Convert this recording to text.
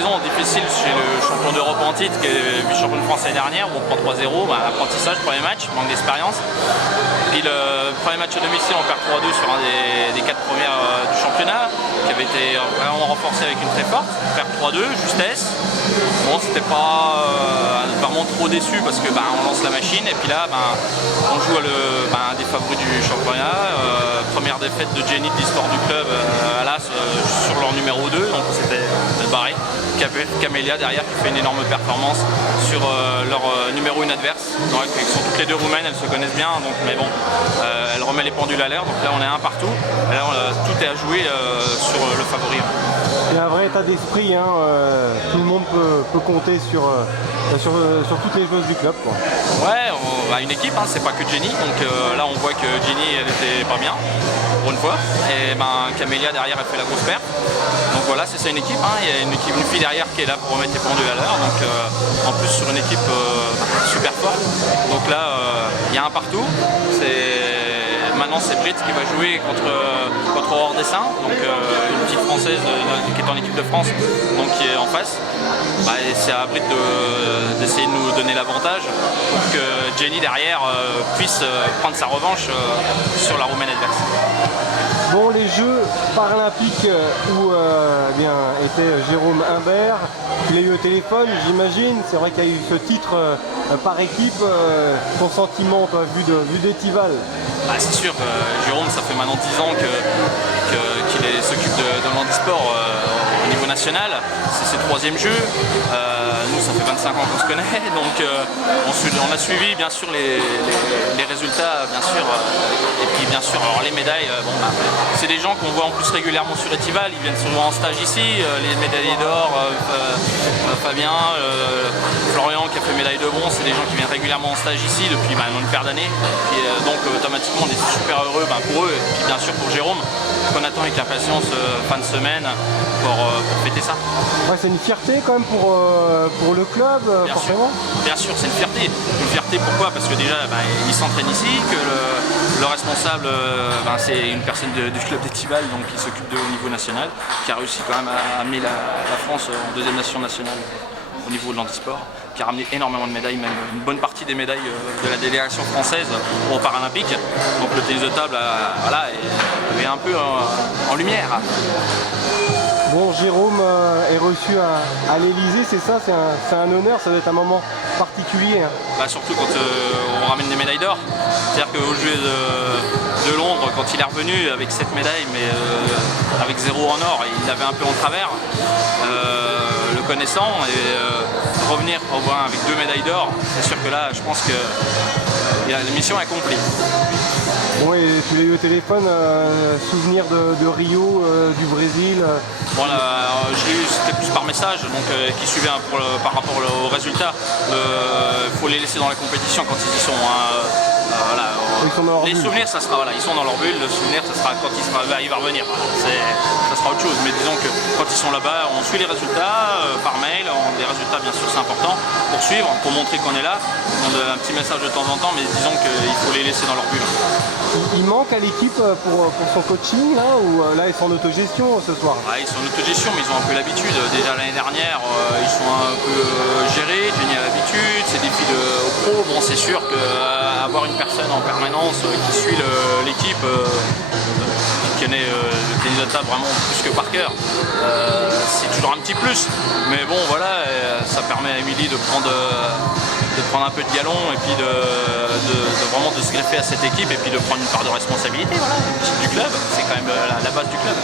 saison difficile chez le champion d'Europe en titre, qui est vice-champion de France l'année dernière, où on prend 3-0, apprentissage, premier match, manque d'expérience. Puis le premier match à domicile, on perd 3-2 sur un des 4 premières du championnat, qui avait été vraiment renforcé avec une très forte. On perd 3-2, justesse. Bon, c'était pas vraiment trop déçu parce que on lance la machine et puis là on joue un des favoris du championnat. Première défaite de Jenny de l'histoire du club à l'As sur leur numéro 2, donc c'était barré. Camélia derrière qui fait une énorme performance sur leur numéro 1 adverse. Donc, elles sont toutes les deux roumaines, elles se connaissent bien, donc, mais bon, elle remet les pendules à l'air, donc là on est un partout. Et là tout est à jouer sur le favori. Il y a un vrai état d'esprit, hein, tout le monde peut compter sur toutes les joueuses du club, quoi. Ouais, une équipe, hein, c'est pas que Jenny, donc là on voit que Jenny elle était pas bien, pour une fois, et Camélia derrière elle fait la grosse perte. Donc voilà, c'est ça une équipe, hein. Il y a une fille derrière qui est là pour remettre les pendules à l'heure, donc en plus sur une équipe super forte. Donc là, il y a un partout. Maintenant c'est Britt qui va jouer contre Ordessin, donc une petite française qui est en équipe de France, donc qui est en face. Et c'est à Britt d'essayer de nous donner l'avantage pour que Jenny derrière puisse prendre sa revanche sur la roumaine adverse. Bon, les Jeux paralympiques où était Jérôme Imbert, tu l'as eu au téléphone, j'imagine. C'est vrai qu'il y a eu ce titre par équipe. Ton sentiment, toi, vu d'Étival? C'est sûr, Jérôme, ça fait maintenant 10 ans qu'il s'occupe de l'handisport au niveau national. C'est ses 3e jeu. Nous, ça fait 25 ans qu'on se connaît, donc on a suivi bien sûr les résultats, bien sûr, et puis bien sûr alors les médailles. C'est des gens qu'on voit en plus régulièrement sur Étival, ils viennent souvent en stage ici, les médaillés d'or, Fabien, Florian qui a fait médaille de bronze, c'est des gens qui viennent régulièrement en stage ici depuis une paire d'années. Donc automatiquement on est super heureux pour eux et puis bien sûr pour Jérôme, qu'on attend avec impatience fin de semaine pour fêter ça. Ouais, c'est une fierté quand même pour le club, bien forcément. Bien sûr, c'est une fierté. Une fierté pourquoi? Parce que déjà il s'entraîne ici, que le responsable c'est une personne du club d'Étival, donc qui s'occupe de au niveau national, qui a réussi quand même à amener la France en 2e nation nationale au niveau de l'handisport, qui a ramené énormément de médailles, même une bonne partie des médailles de la délégation française aux Paralympiques. Donc le tennis de table est un peu en lumière. Bon, Jérôme est reçu à l'Elysée, c'est ça, c'est un honneur, ça doit être un moment particulier. Hein. Surtout quand on ramène des médailles d'or. C'est-à-dire qu'au Jeux de Londres, quand il est revenu avec 7 médailles, mais avec 0 en or, il avait un peu en travers, le connaissant, et revenir avec 2 médailles d'or, c'est sûr que là, je pense que la mission est accomplie. Bon, et tu l'as eu au téléphone, souvenir de Rio, du Brésil? Je l'ai eu, c'était plus par message, donc qui suivait par rapport aux résultats. Il faut les laisser dans la compétition quand ils y sont. Ils sont dans leur les bulle. Souvenirs, ça sera ils sont dans leur bulle. Le souvenir, ça sera quand il va revenir. Ça sera autre chose. Mais disons que quand ils sont là-bas, on suit les résultats par mail. Les résultats, bien sûr, c'est important pour suivre, pour montrer qu'on est là. On a un petit message de temps en temps, mais disons qu'il faut les laisser dans leur bulle. Il manque à l'équipe pour son coaching là, ou là ils sont en autogestion ce soir? Ils sont en autogestion, mais ils ont un peu l'habitude. Déjà l'année dernière, ils sont un peu gérés. Jenny a l'habitude. C'est des filles au pro. Bon, c'est sûr qu'avoir une personne en permanence qui suit l'équipe, qui connaît le tennis de table vraiment plus que par cœur, c'est toujours un petit plus. Mais bon, voilà, ça permet à Émilie de prendre un peu de galon et puis vraiment de se greffer à cette équipe et puis de prendre une part de responsabilité, voilà, du club. C'est quand même la base du club.